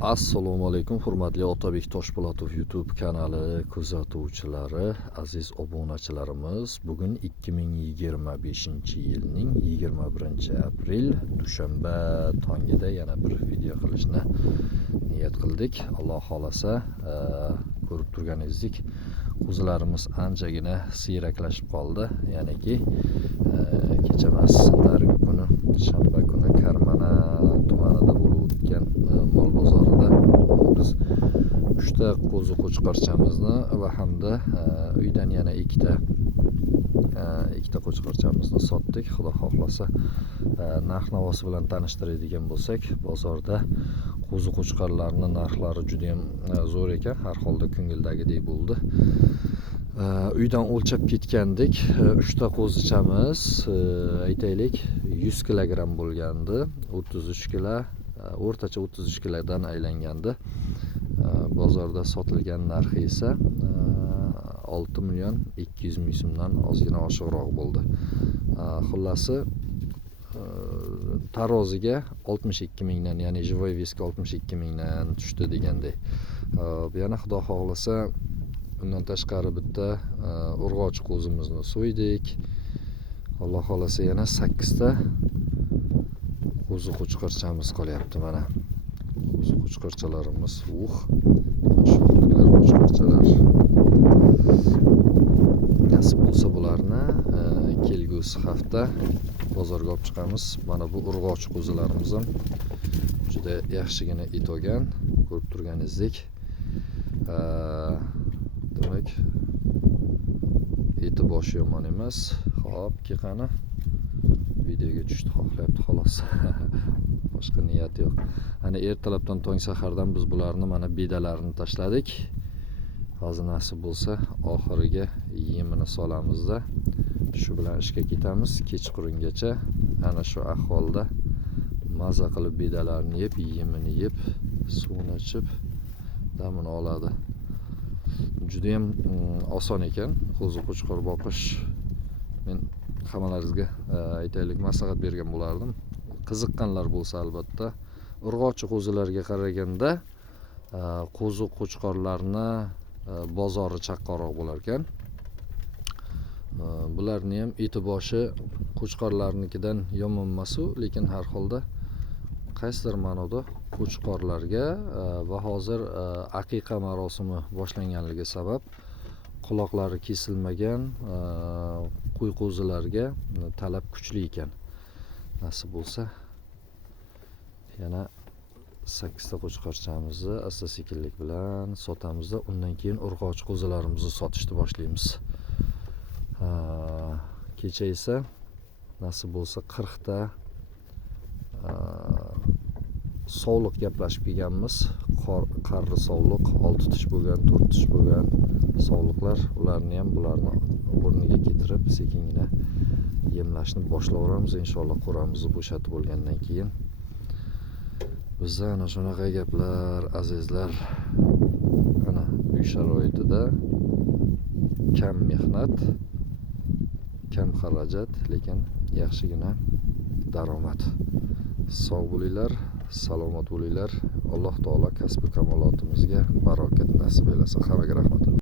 Assalomu alaykum, hurmatli Otabek Toshpo'latov YouTube kanali kuzatuvchilari, aziz obunachilarimiz. Bugun 2025-yilning 21-aprel dushanba tongida yana bir video qilishni niyat qildik. Alloh xolasa, ko'rib turganingizdek, qo'zilarimiz anchagina siyraklashib qoldi. Ya'niki kecha emas, narigi kuni shanba kuni Karmana tumanida bo'lib o'tgan mol bozorida biz 3 ta qo'zi qo'chqorchamizni va hamda uydan yana 2 ta qo'chqorchamizni sotdik. Xudo xohlasa, narx-navosi bilan tanishtiradigan bo'lsak, bozorda qo'zi qo'chqorlarning narxlari juda ham zo'r ekan. Har holda ko'ngildagidek bo'ldi. Uydan o'lchab ketgandik. 3 ta qo'zichamiz, aytaylik 100 kilogramm bo'lgandi. 33 kilo, o'rtacha 33 kilodan aylangandi. Bozorda sotilgan narxi esa 6 million 200 ming so'mdan ozgina oshiqroq bo'ldi. Xullasi taroziga 62 mingdan, ya'ni живой весga 62 mingdan tushdi degandek. Yana xudo xohlasa, undan tashqari bitta urg'ochi qo'zimizni so'ydik. Alloh xolasa yana 8 ta qo'zi qo'chqorchamiz qolyapti mana. Qo'zi qo'chqorchalarimiz, sho'rliklar qo'chqorchalar. Nasib bo'lsa bularni kelgusi hafta bozorga olib chiqamiz. Mana bu urg'ochi qo'zilarimiz ham juda yaxshigina it olgan, ko'rib turganingizdek. Demak, eti boshi yomon emas. Xo'p, qani videoga tushdi xohlayapti xolos. Boshqa niyat yo'q. Ana ertalabdan tong sahardan biz bularni mana bedalarini tashladik. Hozir nasib bo'lsa oxiriga yemini solamizda shu bilan ishga ketamiz. Kechqurungacha ana shu ahvolda maza qilib bedalarni yeb, yemini yeb, suvini ichib damini oladi. Juda ham oson ekan qo'zi qo'chqor boqish. Men hammalaringizga aytaylik maslahat bergan bo'lardim. Qiziqqanlar bo'lsa albatta, urg'ochi qo'zilarga qaraganda qo'zi qo'chqorlarni bozori chaqqonroq bo'lar ekan. Bularni ham eti boshi qo'chqorlarnikidan yomon emas-u, lekin har holda qaysidir ma'noda qo'chqorlarga va hozir aqiqa marosimi boshlanganligi sabab quloqlari kesilmagan qo'y qo'zilarga talab kuchli ekan. Nasib bo'lsa yana 8 ta qo'chqorchamizni asta-sekinlik bilan sotamiz, undan keyin urg'ochi qo'zilarimizni sotishni boshlaymiz. Kecha esa nasib bo'lsa 40 ta sovliq gaplashib kelganmiz. Qarri sovliq 6 tish bo'lgan, 4 tish bo'lgan sovliqlar, ularni ham bularni o'rniga keltirib sekingina yemlashni boshlayveramiz inshaalloh. Qo'ramizni bo'shatib bo'lgandan keyin bizda ana shunaqa gaplar azizlar. Ana uy sharoitida kam mehnat, kam xarajat, lekin yaxshigina daromad. Sog' bo'linglar, salomat bo'linglar. Alloh taolo kasb-u kamolotimizga barokat nasib eylesin. Hammaga rahmat.